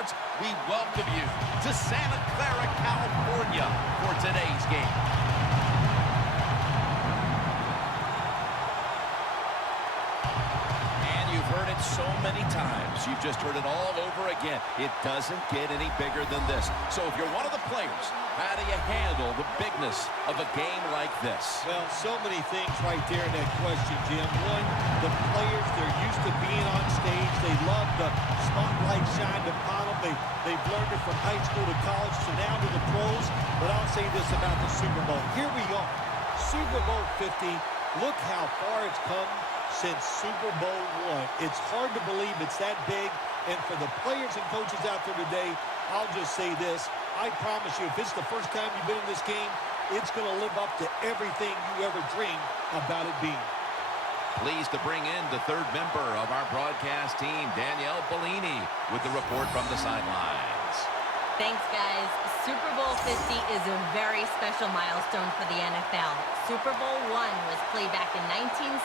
sports, we welcome you to Santa Clara, California for today's game. And you've heard it so many times. You've just heard it all over again. It doesn't get any bigger than this. So if you're one of the players, how do you handle the bigness of a game like this? Well, so many things right there in that question, Jim. One, the players, they're used to being on stage. They love the spotlight shined upon them. They've learned it from high school to college to now to the pros. But I'll say this about the Super Bowl. Here we are, Super Bowl 50. Look how far it's come since Super Bowl I. It's hard to believe it's that big. And for the players and coaches out there today, I'll just say this. I promise you, if it's the first time you've been in this game, it's going to live up to everything you ever dreamed about it being. Pleased to bring in the third member of our broadcast team, Danielle Bellini, with the report from the sidelines. Thanks, guys. Super Bowl 50 is a very special milestone for the NFL. Super Bowl I was played back in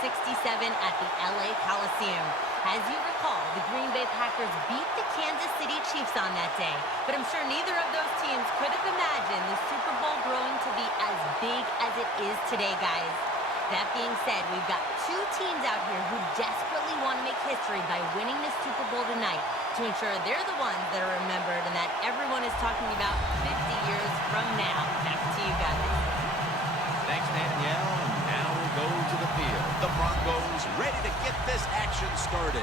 1967 at the LA Coliseum. As you recall, the Green Bay Packers beat the Kansas City Chiefs on that day. But I'm sure neither of those teams could have imagined the Super Bowl growing to be as big as it is today, guys. That being said, we've got two teams out here who desperately want to make history by winning the Super Bowl tonight to ensure they're the ones that are remembered and that everyone is talking about 50 years from now. Back to you guys. Thanks, Danielle. And now we'll go to the field. The Broncos ready to get this action started.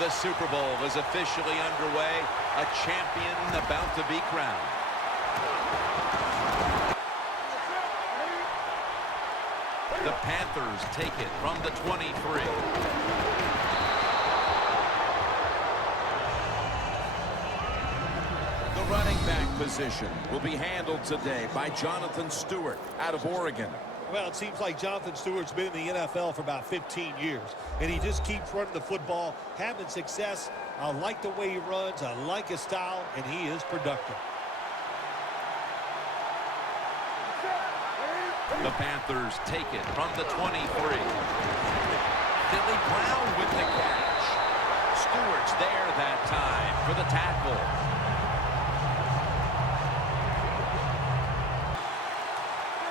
The Super Bowl is officially underway. A champion about to be crowned. The Panthers take it from the 23. The running back position will be handled today by Jonathan Stewart out of Oregon. Well, it seems like Jonathan Stewart's been in the NFL for about 15 years, and he just keeps running the football, having success. I like the way he runs. I like his style, and he is productive. The Panthers take it from the 23. Billy Brown with the catch. Stewart's there that time for the tackle.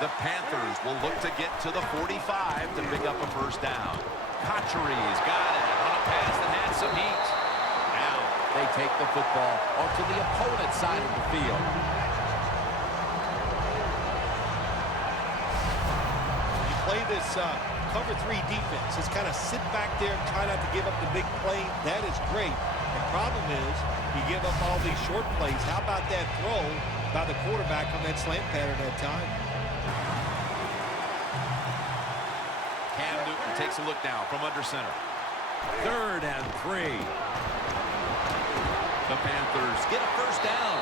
The Panthers will look to get to the 45 to pick up a first down. Cotchery's got it on a pass that had some heat. Now they take the football onto the opponent's side of the field. You play this cover 3 defense. Just kind of sit back there and try not to give up the big play. That is great. The problem is you give up all these short plays. How about that throw by the quarterback on that slant pattern that time? Takes a look now from under center. 3rd and 3. The Panthers get a first down.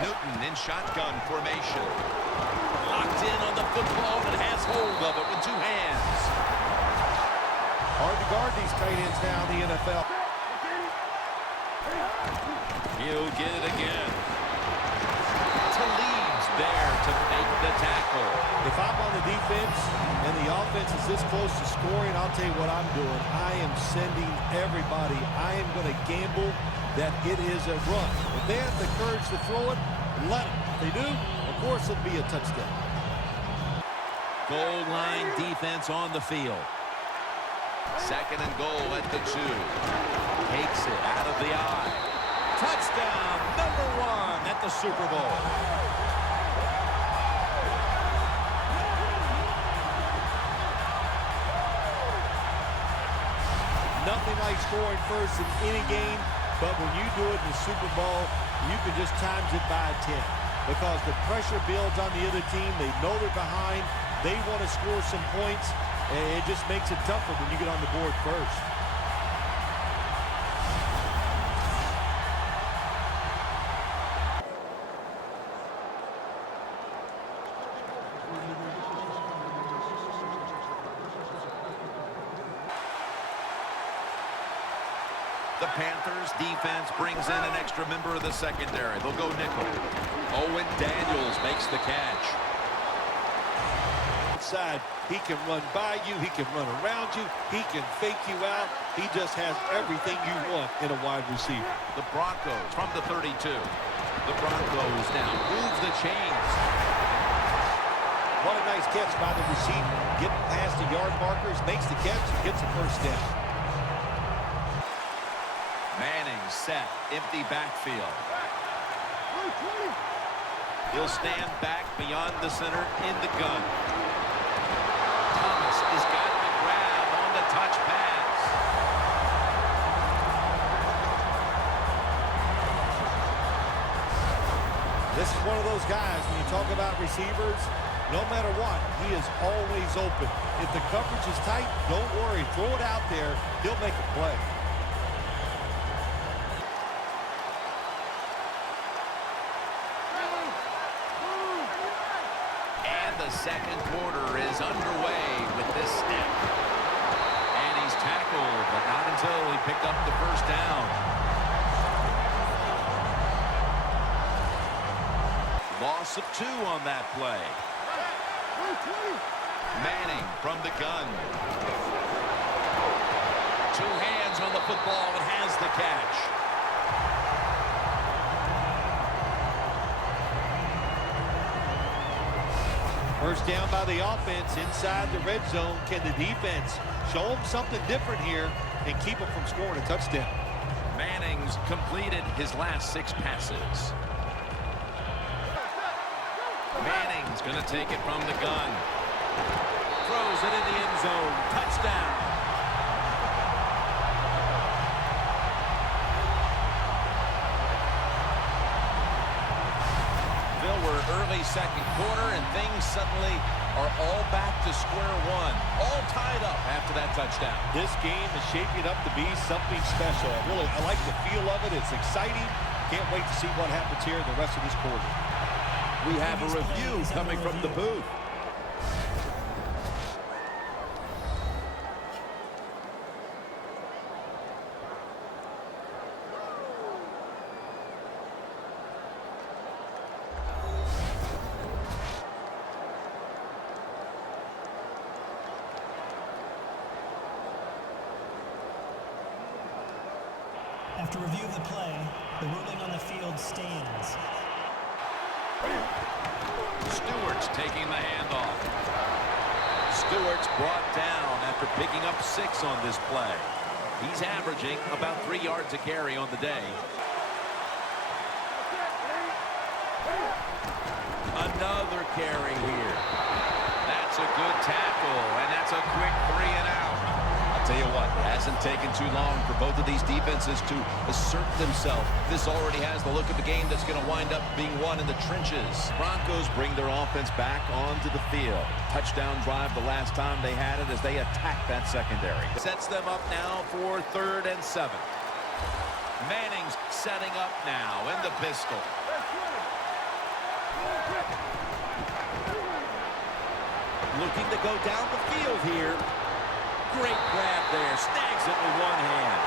Newton in shotgun formation. Locked in on the football and has hold of it with 2 hands. Hard to guard these tight ends now in the NFL. He'll get it again. Talib's there to make the tackle. If I'm on the defense and the offense is this close to scoring, I'll tell you what I'm doing. I am sending everybody. I am going to gamble that it is a run. If they have the courage to throw it, let them. If they do, of course it'll be a touchdown. Goal line defense on the field. 2nd and goal at the 2. Takes it out of the eye. Touchdown, number 1 at the Super Bowl. Nothing like scoring first in any game, but when you do it in the Super Bowl, you can just times it by 10. Because the pressure builds on the other team. They know they're behind. They want to score some points. It just makes it tougher when you get on the board first. The Panthers defense brings in an extra member of the secondary. They'll go nickel. Owen Daniels makes the catch. Inside, he can run by you. He can run around you. He can fake you out. He just has everything you want in a wide receiver. The Broncos from the 32. The Broncos now move the chains. What a nice catch by the receiver. Getting past the yard markers, makes the catch, and gets a first down. Manning set, empty backfield. He'll stand back beyond the center in the gun. Thomas has got the grab on the touch pass. This is one of those guys, when you talk about receivers, no matter what, he is always open. If the coverage is tight, don't worry. Throw it out there. He'll make a play. And the second quarter is underway with this snap. And he's tackled, but not until he picked up the first down. Loss of 2 on that play. Manning from the gun. 2 hands on the football and has the catch. First down by the offense inside the red zone. Can the defense show them something different here and keep them from scoring a touchdown? Manning's completed his last 6 passes. Manning's going to take it from the gun. Throws it in the end zone. Touchdown. Phil, we're early second quarter, and things suddenly are all back to square one. All tied up after that touchdown. This game is shaping up to be something special. I like the feel of it. It's exciting. Can't wait to see what happens here in the rest of this quarter. We have a review coming from the booth. After review of the play, the ruling on the field stands. Stewart's taking the handoff. Stewart's brought down after picking up 6 on this play. He's averaging about 3 yards a carry on the day. Another carry here. That's a good tackle, and that's a quick 3 and out. I'll tell you what, it hasn't taken too long for both of these defenses to assert themselves. This already has the look of the game that's going to wind up being won in the trenches. Broncos bring their offense back onto the field. Touchdown drive the last time they had it as they attack that secondary. Sets them up now for 3rd and 7. Manning's setting up now in the pistol. Looking to go down the field here. Great grab there. Snags it with one hand.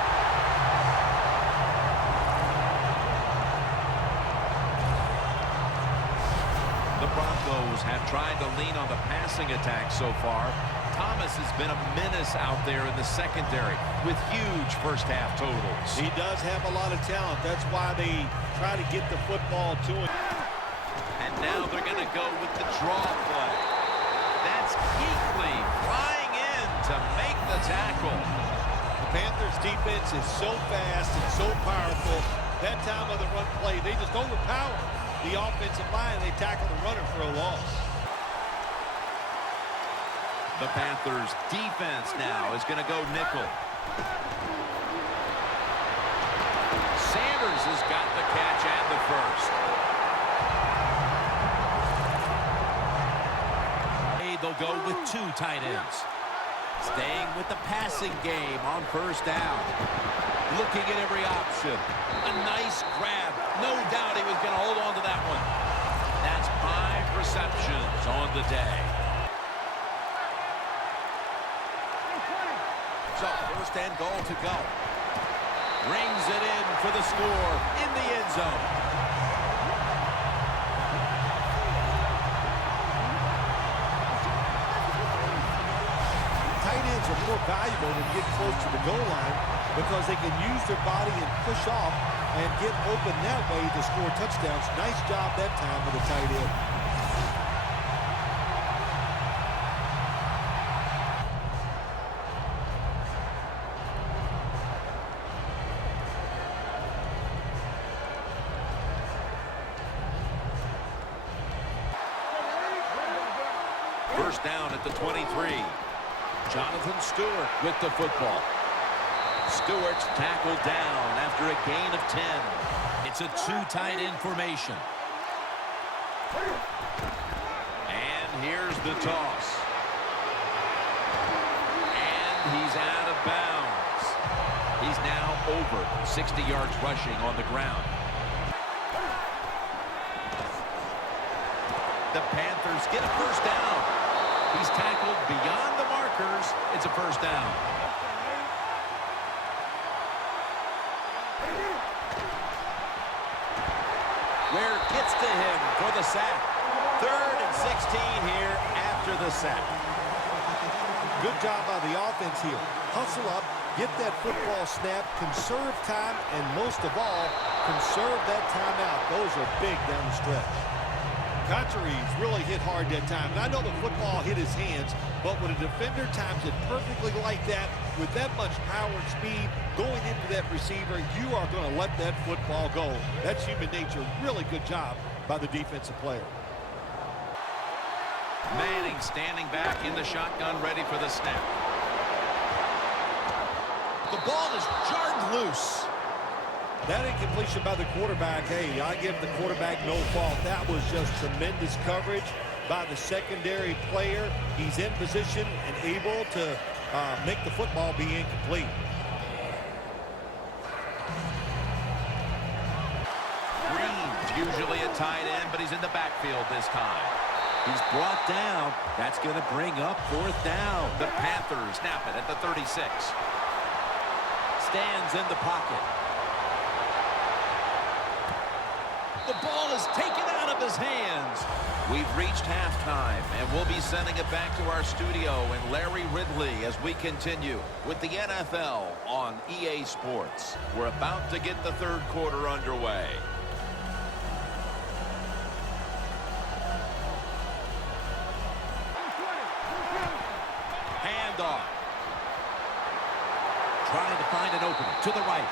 The Broncos have tried to lean on the passing attack so far. Thomas has been a menace out there in the secondary with huge first-half totals. He does have a lot of talent. That's why they try to get the football to him. And now they're going to go with the draw play. That's Kuechly flying in to make the tackle. The Panthers defense is so fast and so powerful. That time of the run play, they just overpower the offensive line. They tackle the runner for a loss. The Panthers defense now is going to go nickel. Sanders has got the catch and the first. They'll go with 2 tight ends. Staying with the passing game on first down. Looking at every option. A nice grab. No doubt he was going to hold on to that one. That's 5 receptions on the day. So, 1st and goal to go. Rings it in for the score in the end zone. Tight ends are more valuable when you get close to the goal line because they can use their body and push off and get open that way to score touchdowns. Nice job that time with the tight end. First down at the 23. Jonathan Stewart with the football. Stewart's tackled down after a gain of 10. It's a two tight end formation. And here's the toss. And he's out of bounds. He's now over 60 yards rushing on the ground. The Panthers get a first down. He's tackled beyond the markers. It's a first down. Where it gets to him for the sack. 3rd and 16 here after the sack. Good job by the offense here. Hustle up, get that football snap, conserve time, and most of all, conserve that timeout. Those are big down the stretch. Cotcheries really hit hard that time. And I know the football hit his hands, but when a defender times it perfectly like that, with that much power and speed going into that receiver, you are going to let that football go. That's human nature. Really good job by the defensive player. Manning standing back in the shotgun, ready for the snap. The ball is jarred loose. That incompletion by the quarterback, hey, I give the quarterback no fault. That was just tremendous coverage by the secondary player. He's in position and able to make the football be incomplete. Green's usually a tight end, but he's in the backfield this time. He's brought down. That's going to bring up 4th down. The Panthers snap it at the 36. Stands in the pocket. The ball is taken out of his hands. We've reached halftime, and we'll be sending it back to our studio and Larry Ridley as we continue with the NFL on EA Sports. We're about to get the 3rd quarter underway. Handoff. Trying to find an opening to the right.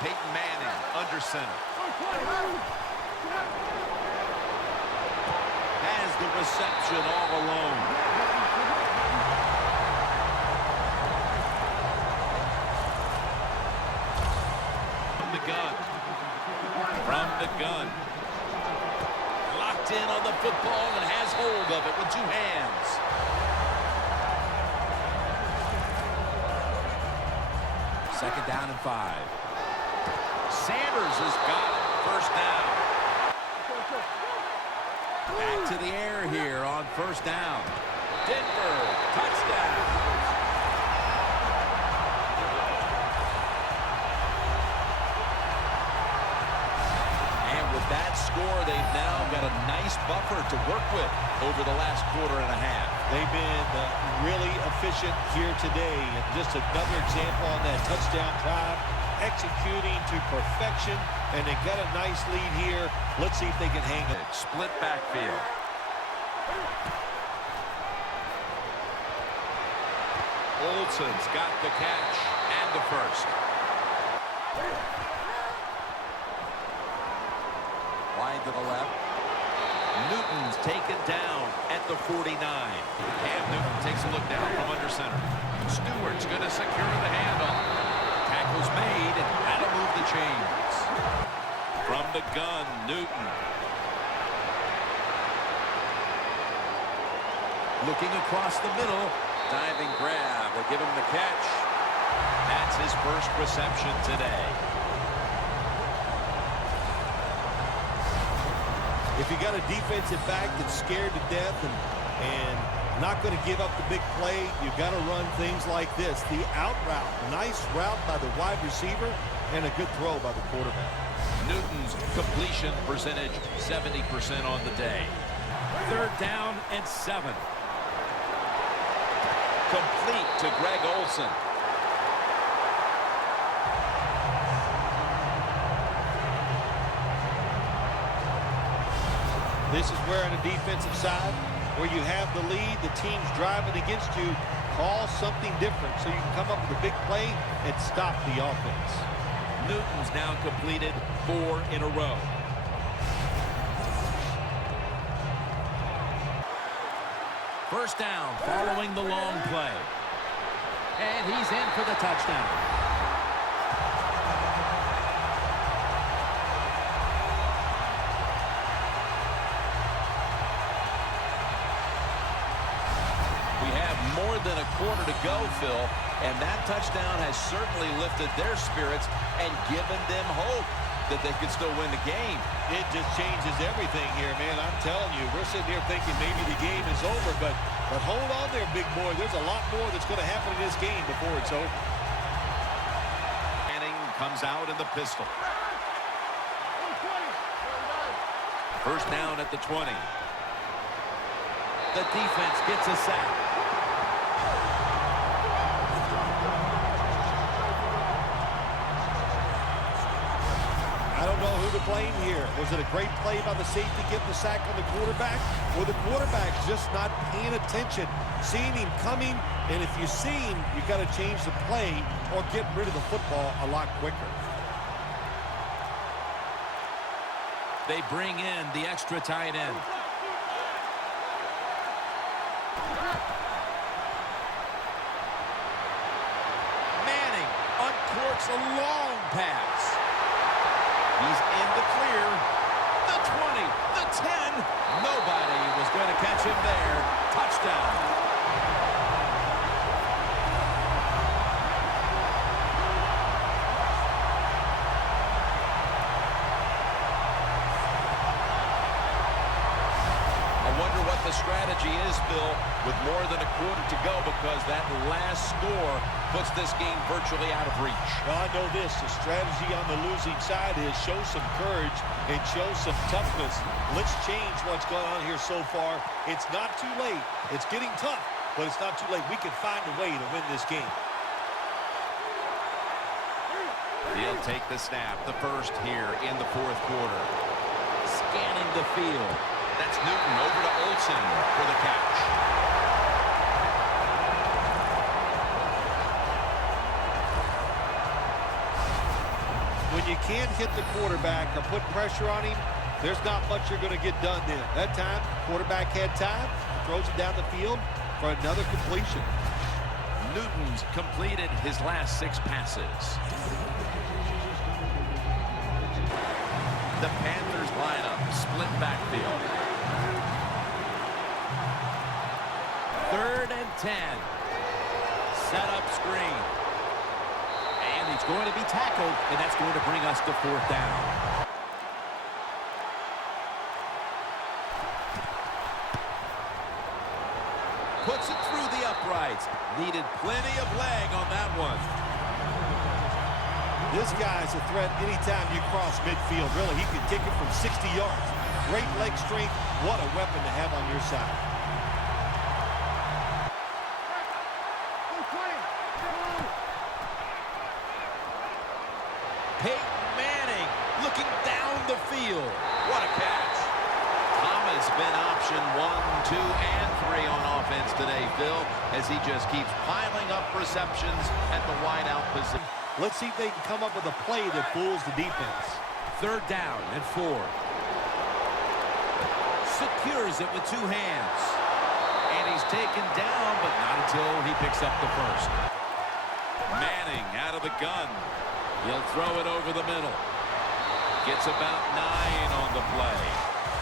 Peyton Manning under center. Has the reception all alone. From the gun. From the gun. Locked in on the football and has hold of it with 2 hands. Second down and 5. Sanders has got it. First down. Back to the air here on first down. Denver, touchdown. And with that score, they've now got a nice buffer to work with over the last quarter and a half. They've been really efficient here today. And just another example on that touchdown drive. Executing to perfection, and they got a nice lead here. Let's see if they can hang it. Split backfield. Olsen's got the catch and the first. Wide to the left. Newton's taken down at the 49. Cam Newton takes a look down from under center. Stewart's going to secure the handoff. Tackle's made, and that'll move the chains. From the gun, Newton. Looking across the middle. Diving grab will give him the catch. That's his first reception today. If you got a defensive back that's scared to death and Not going to give up the big play. You've got to run things like this. The out route. Nice route by the wide receiver and a good throw by the quarterback. Newton's completion percentage 70% on the day. 3rd down and 7. Complete to Greg Olsen. This is where on the defensive side, where you have the lead, the team's driving against you, call something different so you can come up with a big play and stop the offense. Newton's now completed 4 in a row. First down following the long play. And he's in for the touchdown. We have more than a quarter to go, Phil, and that touchdown has certainly lifted their spirits and given them hope that they could still win the game. It just changes everything here, man. I'm telling you, we're sitting here thinking maybe the game is over, but hold on there, big boy. There's a lot more that's going to happen in this game before it's over. Manning comes out in the pistol. First down at the 20. The defense gets a sack. I don't know who to blame here. Was it a great play by the safety getting the sack on the quarterback? Or the quarterback just not paying attention, seeing him coming, and if you see him, you got to change the play or get rid of the football a lot quicker. They bring in the extra tight end. Manning uncorks a long pass. He's in the clear. The 20, the 10. Nobody was going to catch him there. Touchdown. The strategy is, Bill, with more than a quarter to go, because that last score puts this game virtually out of reach. Well, I know this. The strategy on the losing side is show some courage and show some toughness. Let's change what's going on here so far. It's not too late. It's getting tough, but it's not too late. We can find a way to win this game. He'll take the snap, the first here in the 4th quarter. Scanning the field. That's Newton over to Olsen for the catch. When you can't hit the quarterback or put pressure on him, there's not much you're going to get done then. That time, quarterback had time, throws it down the field for another completion. Newton's completed his last 6 passes. The Panthers lineup, split backfield. 3rd and 10. Set up screen. And he's going to be tackled, and that's going to bring us to 4th down. Puts it through the uprights. Needed plenty of leg on that one. This guy's a threat anytime you cross midfield. Really, he can kick it from 60 yards. Great leg strength. What a weapon to have on your side. Peyton Manning looking down the field. What a catch. Thomas been option 1, 2, and 3 on offense today, Phil, as he just keeps piling up receptions at the wideout position. Let's see if they can come up with a play that fools the defense. 3rd down and 4. Secures it with 2 hands. And he's taken down, but not until he picks up the first. Manning out of the gun. He'll throw it over the middle. Gets about 9 on the play.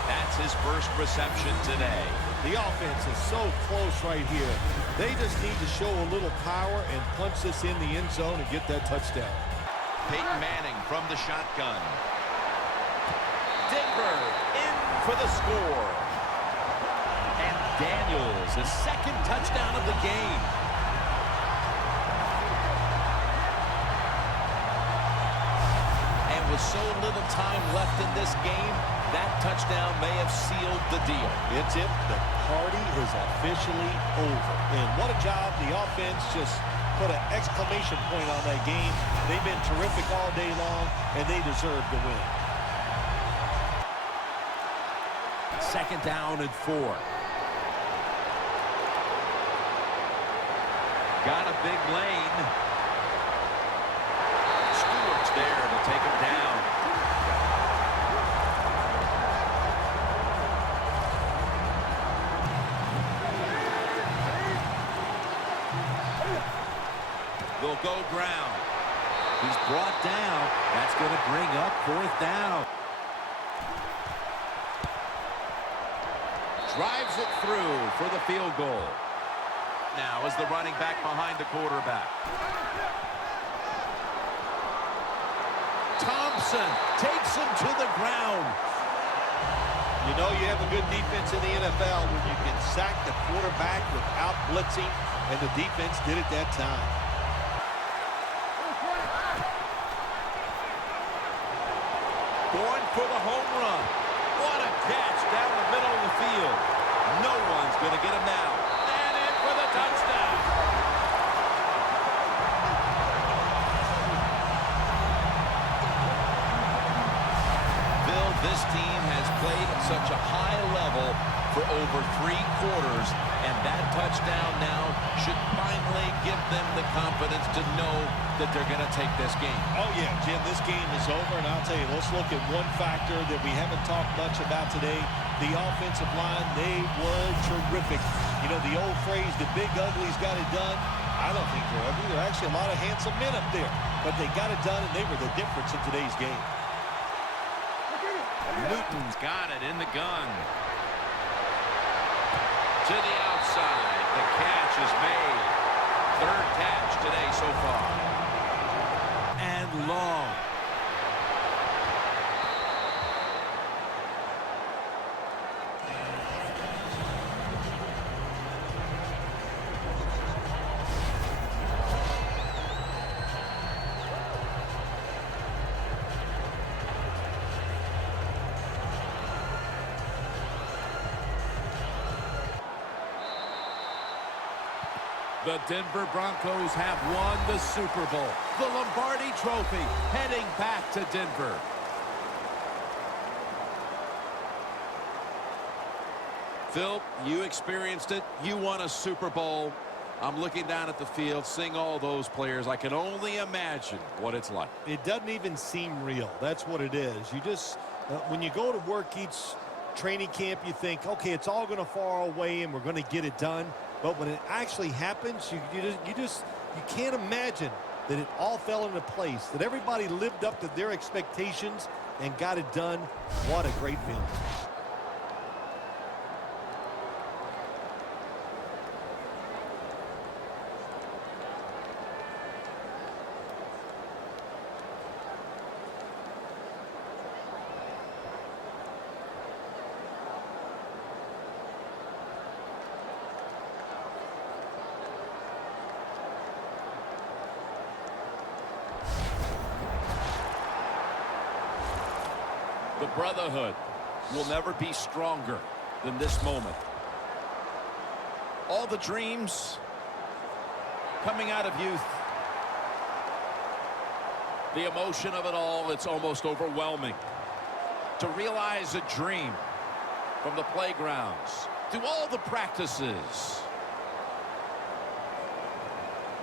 That's his first reception today. The offense is so close right here. They just need to show a little power and punch this in the end zone and get that touchdown. Peyton Manning from the shotgun. Denver in for the score. And Daniels his second touchdown of the game. And with so little time left in this game, that touchdown may have sealed the deal. It's it. The party is officially over. And what a job. The offense just put an exclamation point on that game. They've been terrific all day long, and they deserve the win. Second down and 4. Got a big lane. Stewart's there to take him down. They'll go ground. He's brought down. That's going to bring up 4th down. Drives it through for the field goal. Now is the running back behind the quarterback. Thompson takes him to the ground. You know you have a good defense in the NFL when you can sack the quarterback without blitzing, and the defense did it that time. Going for the home run. What a catch down the middle of the field. No one's going to get him now. And in for the touchdown. Bill, this team has played at such a high level for over 3 quarters, and that touchdown now should finally give them the confidence to know that they're going to take this game. Oh, yeah, Jim, this game is over, and I'll tell you, let's look at one factor that we haven't talked much about today. The offensive line, they were terrific. You know, the old phrase, the big ugly's got it done. I don't think they're ugly. There are actually a lot of handsome men up there, but they got it done, and they were the difference in today's game. Newton's got it in the gun. To the outside. The catch is made. 3rd catch today so far. And long. The Denver Broncos have won the Super Bowl. The Lombardi Trophy heading back to Denver. Phil, you experienced it. You won a Super Bowl. I'm looking down at the field, seeing all those players. I can only imagine what it's like. It doesn't even seem real. That's what it is. You just, when you go to work each training camp, you think, okay, it's all going to fall away and we're going to get it done. But when it actually happens, you can't imagine that it all fell into place, that everybody lived up to their expectations and got it done. What a great feeling. The brotherhood will never be stronger than this moment. All the dreams coming out of youth. The emotion of it all, it's almost overwhelming. To realize a dream from the playgrounds, through all the practices,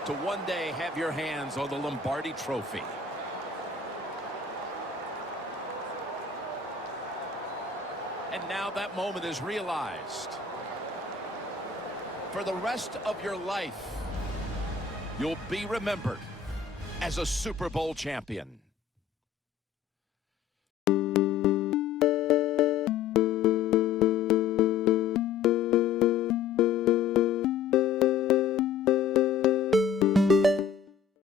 to one day have your hands on the Lombardi Trophy. And now that moment is realized. For the rest of your life, you'll be remembered as a Super Bowl champion.